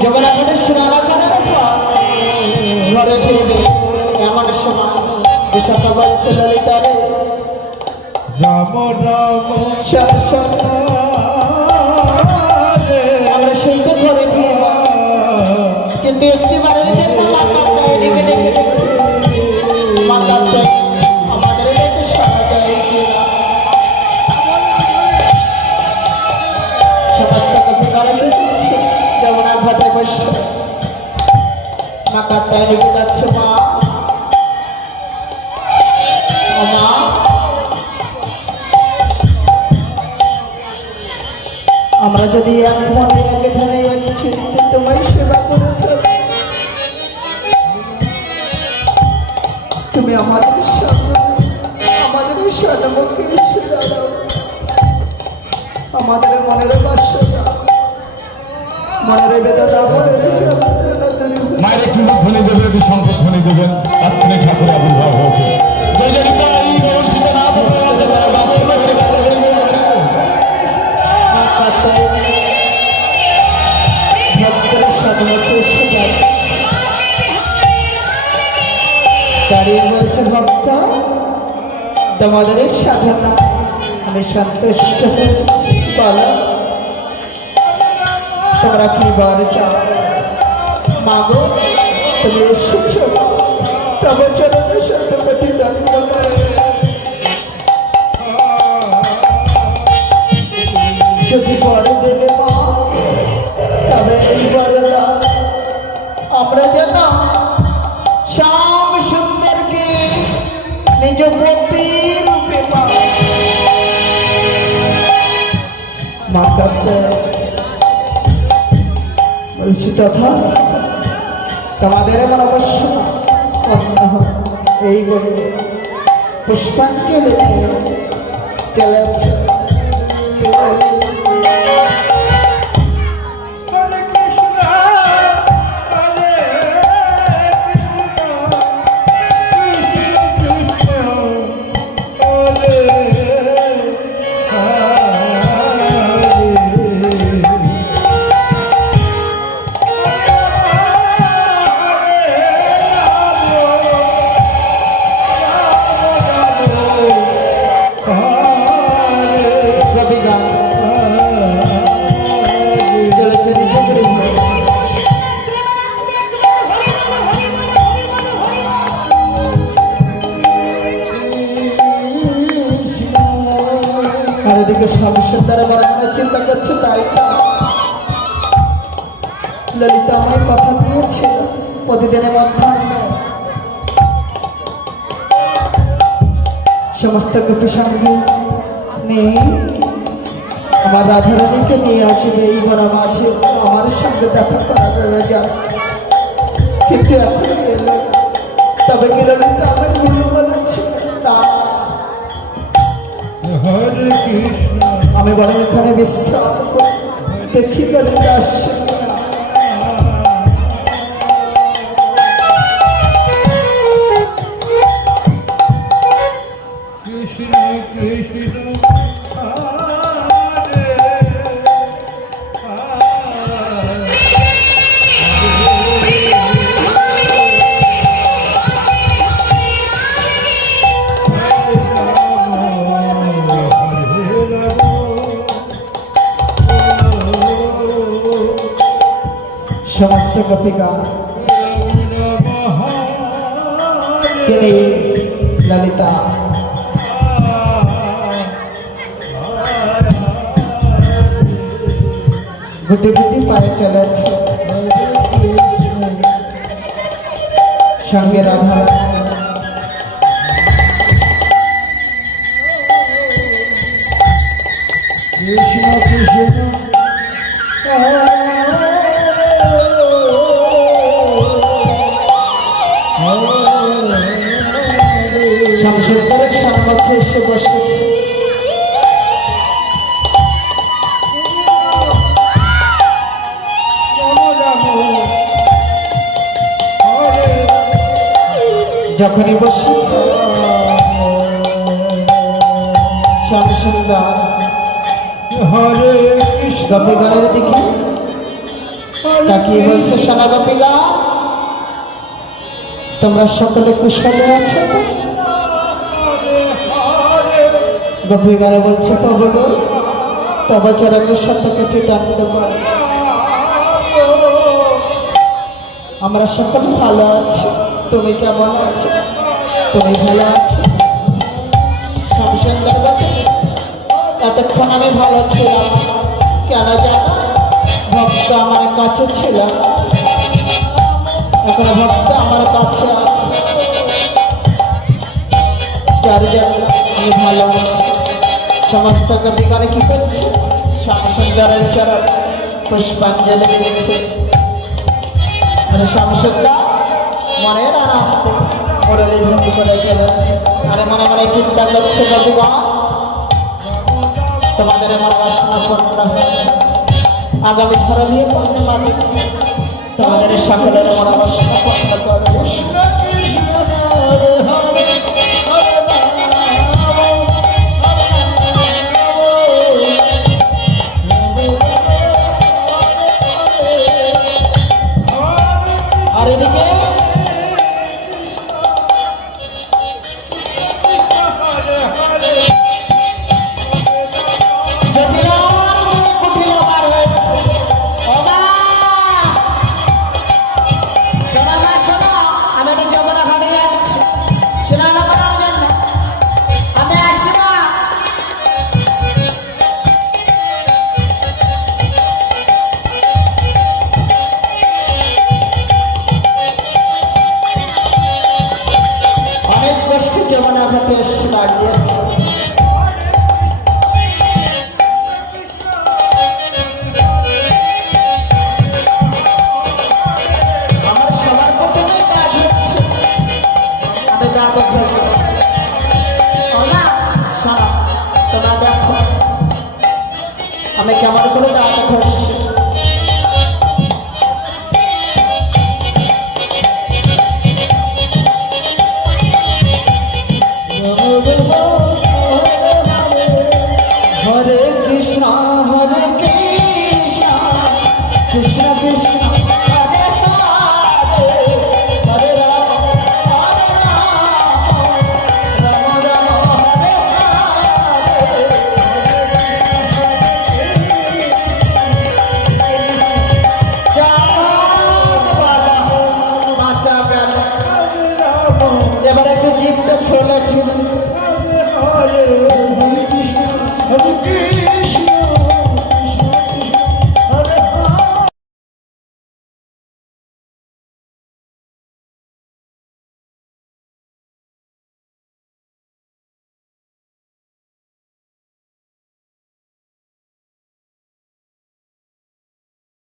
যেমন আমাদের সোনারা কানার ঘরে ফিরবে এমন সময় বিষয়টা বলছে ললিতারে রাম রাম আমরা সেই তো ঘরে ফিরব কিন্তু একটি বারের জন্য মা কাঁদতে আমাদের একটু সারা দেয় সমস্ত কপি করা লিখেছে যেমন ঘটে বস মা কাঁদতে লিখে যাচ্ছে মা মা আমরা যদি এক মনে একে ধরে এক চিন্তে তোমায় সেবা করে থাকি তুমি আমাদের সন্মুখে এসে দাঁড়াও আমাদের মনের বাস্য মনের বেদনা মনের মায়ের একটু ধ্বনি দেবেন, একটু সংকট ধ্বনি দেবেন। এক্ষুনি ঠাকুর আবির্ভাব হয়েছে। দাঁড়িয়ে বলছে ভক্ত তোমাদের সাধনা আমি সন্তুষ্ট হয়েছি বলো তোমরা কি বর চাও মাগো তুমি এসেছ তবে চরণে শতকোটি দণ্ডবাদ যদি বর দেবে মা তবে এই বরদান আমরা যেন শ্যাম সুন্দরকে নিজ পতি রূপে পাই মা কাঁদতে বলছি তথা তোমাদের এমন অবশ্য এই বলে পুষ্পাঞ্জলি চলেছে এদিকে সমস্যার দ্বারা মনে মনে চিন্তা করছে তাই ললিতা আমায় কথা দিয়েছিল প্রতিদিনের মধ্যাহ্নে সমস্ত গোপী সঙ্গে নেই আমার রাধারানীকে নিয়ে আসবে এই ঘোড়া মাঝে আমার সঙ্গে দেখা করা হয়ে যায় কিন্তু এখন তবে কি ললিতা আমার গুরু বলেছে তা আমি বরং এখানে বিশ্রাম দেখি ললিতা আসছে সমস্ত গোপিকা তিনি ললিতা গুটি গুটি পায়ে চলেছে সঙ্গে রাধা কৃষ্ণ কৃষ্ণ শামসুন্দরের সম্মুখে এসে বসেছে যখনই বসেছে শ্যামসুন্দর হরে গোপীগণের দিকে তাকিয়ে বলছে, সোনা গোপীগণ, তোমরা সকলে কুশলে আছো তো? গোপীগণে বলছে, প্রভু গো, তবে চরণের সত্য কেটে দণ্ড করে আমরা সকলে ভালো আছি। তুমি কেমন আছো? তুমি ভালো আছো? শ্যামসুন্দর বলছে, এতক্ষণ আমি ভালো ছিলাম, কেন জানো? ভক্ত আমার কাছে ছিল, এখন ভক্ত আমার কাছে আছে, যার জন্য আমি ভালো আছি। সমস্ত কবিগণে কি করছে? শ্যামসুন্দরের চরণ পুষ্পাঞ্জলি দিচ্ছে। শ্যামসুন্দর মনের আনন্দে মুরলী ভঙ্গি করে চলেছে, আরে মনে মনে চিন্তা করছে, কবিগণ তোমাদের আমার বাসনা পূর্ণ হয়েছে, আগামী শারদীয় পূর্ণিমা তোমাদের সকলের মনে বাসনা পূর্ণ করবে। আর এদিকে যমুনাঘাটে এসে দাঁড়িয়েছে। আমার সবার প্রথমে কাজ হচ্ছে, আমি গান তোমরা দেখো আমি কেমন করে দাঁত ঘষছি। হরে কৃষ্ণ কৃষ্ণ কৃষ্ণ